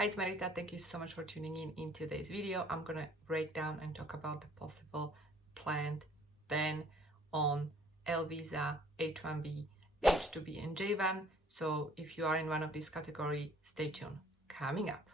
Hi, it's Marieta. Thank you so much for tuning in today's video. I'm gonna break down and talk about the possible planned ban on L visa, H1B, H2B, and J1. So if you are in one of these categories, stay tuned. Coming up.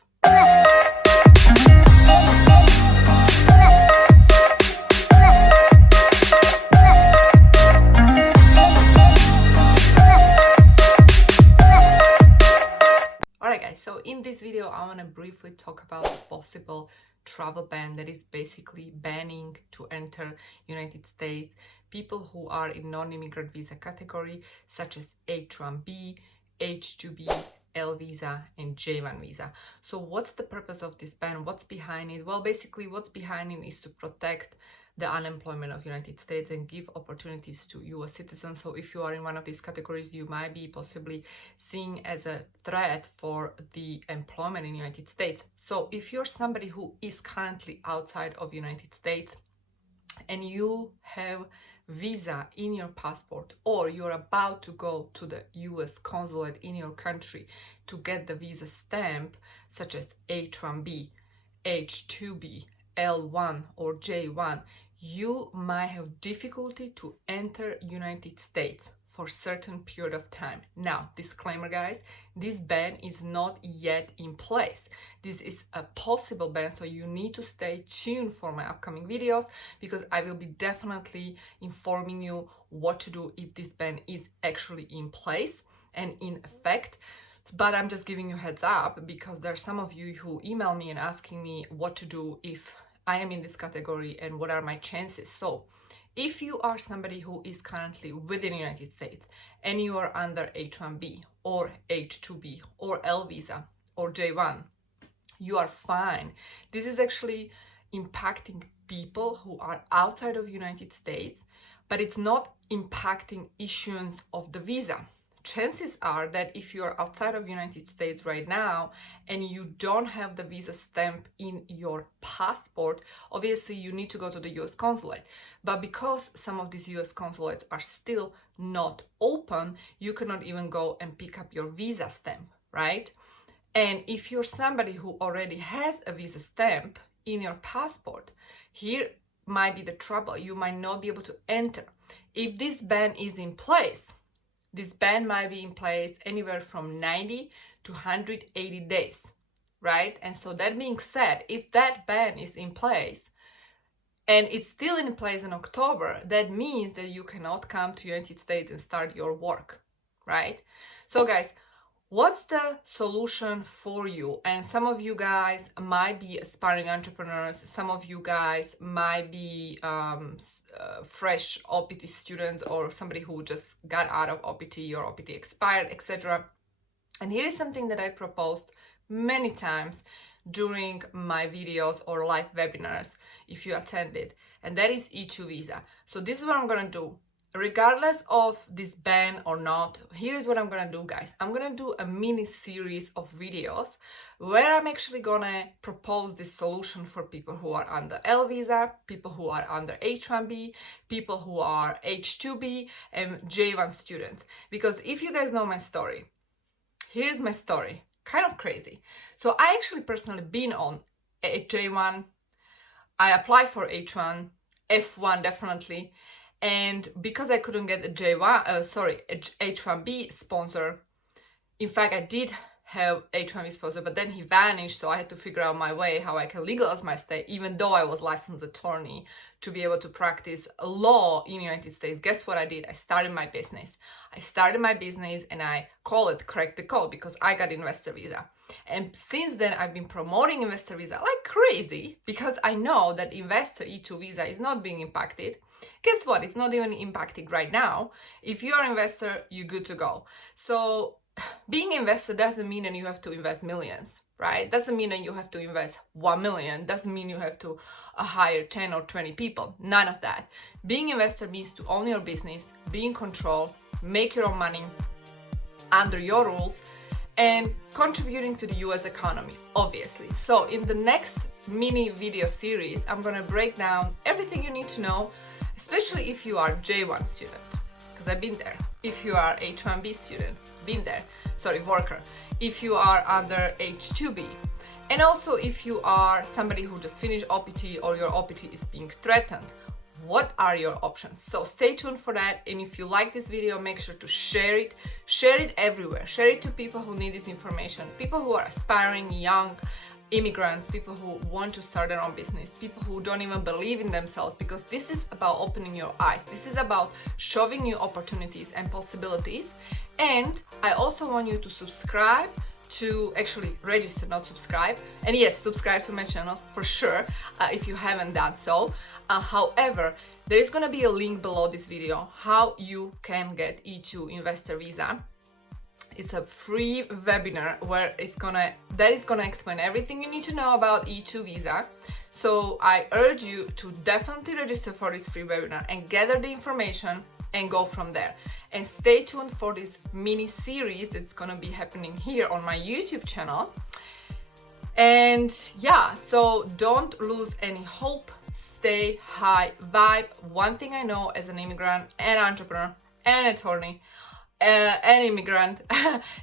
So in this video, I want to briefly talk about the possible travel ban that is basically banning to enter United States people who are in non-immigrant visa category, such as H1B, H2B, L visa, and J1 visa. So what's the purpose of this ban? What's behind it? Well, basically what's behind it is to protect the unemployment of United States and give opportunities to US citizens. So if you are in one of these categories, you might be possibly seen as a threat for the employment in United States. So if you're somebody who is currently outside of United States and you have visa in your passport, or you're about to go to the US consulate in your country to get the visa stamp, such as H1B, H2B, L1 or J1, you might have difficulty to enter United States for certain period of time. Now, disclaimer guys, this ban is not yet in place. This is a possible ban, so you need to stay tuned for my upcoming videos, because I will be definitely informing you what to do if this ban is actually in place and in effect. But I'm just giving you heads up, because there are some of you who email me and asking me what to do if I am in this category and what are my chances. So if you are somebody who is currently within the United States and you are under H1B or H2B or L visa or J1, you are fine. This is actually impacting people who are outside of United States, but it's not impacting issuance of the visa. Chances are that if you're outside of United States right now and you don't have the visa stamp in your passport, obviously you need to go to the US consulate. But because some of these US consulates are still not open, you cannot even go and pick up your visa stamp, right? And if you're somebody who already has a visa stamp in your passport, here might be the trouble. You might not be able to enter. If this ban is in place, this ban might be in place anywhere from 90 to 180 days, right? And so that being said, if that ban is in place and it's still in place in October, that means that you cannot come to United States and start your work, right? So guys, what's the solution for you? And some of you guys might be aspiring entrepreneurs. Some of you guys might be fresh OPT students, or somebody who just got out of OPT or OPT expired, etc. And here is something that I proposed many times during my videos or live webinars if you attended, and that is E2 visa. So this is what I'm gonna do. Regardless of this ban or not, here's what I'm gonna do, guys. I'm gonna do a mini series of videos where I'm actually gonna propose this solution for people who are under L visa, people who are under H1B, people who are H2B, and J1 students. Because if you guys know my story, here's my story, kind of crazy. So I actually personally been on J1, I applied for H1, F1 definitely, and because I couldn't get a H1B sponsor, in fact I did have H1B sponsor, but then he vanished, so I had to figure out my way how I can legalize my stay, even though I was licensed attorney, to be able to practice law in the United States. Guess what I did? I started my business. And I call it Crack the Code, because I got investor visa. And since then, I've been promoting investor visa like crazy, because I know that investor E2 visa is not being impacted. Guess what? It's not even impacted right now. If you're an investor, you're good to go. So being an investor doesn't mean that you have to invest millions, right? Doesn't mean that you have to invest 1 million. Doesn't mean you have to hire 10 or 20 people. None of that. Being an investor means to own your business, be in control, make your own money under your rules, and contributing to the US economy, obviously. So in the next mini video series, I'm gonna break down everything you need to know, especially if you are J1 student, because I've been there. If you are H1B student, been there, worker. If you are under H2B, And also, if you are somebody who just finished OPT or your OPT is being threatened, what are your options? So stay tuned for that. And if you like this video, make sure to share it everywhere. Share it to people who need this information, people who are aspiring young immigrants, people who want to start their own business, people who don't even believe in themselves, because this is about opening your eyes. This is about showing you opportunities and possibilities. And I also want you to subscribe, to actually register, not subscribe. And yes, subscribe to my channel for sure if you haven't done so. However, there is going to be a link below this video how you can get E2 investor visa. It's a free webinar where that is gonna explain everything you need to know about E2 visa. So I urge you to definitely register for this free webinar and gather the information and go from there. And stay tuned for this mini series that's gonna be happening here on my YouTube channel. And yeah, so don't lose any hope. Stay high vibe. One thing I know as an immigrant, an entrepreneur, an attorney, an immigrant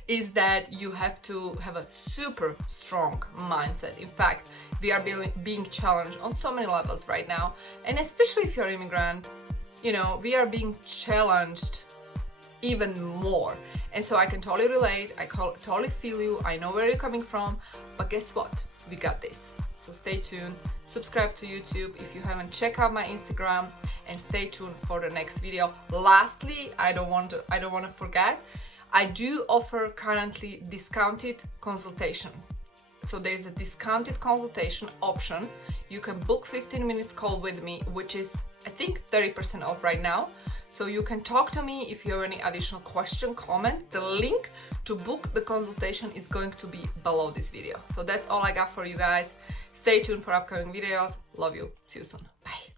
is that you have to have a super strong mindset. In fact, we are being challenged on so many levels right now, and especially if you're an immigrant, you know, we are being challenged even more. And so I can totally relate, I totally feel you, I know where you're coming from, but guess what? We got this. So stay tuned, subscribe to YouTube if you haven't, check out my Instagram, and stay tuned for the next video. Lastly, I don't want to forget, I do offer currently discounted consultation. So there's a discounted consultation option. You can book 15 minutes call with me, which is I think 30% off right now. So you can talk to me if you have any additional question, comment. The link to book the consultation is going to be below this video. So that's all I got for you guys. Stay tuned for upcoming videos. Love you. See you soon. Bye.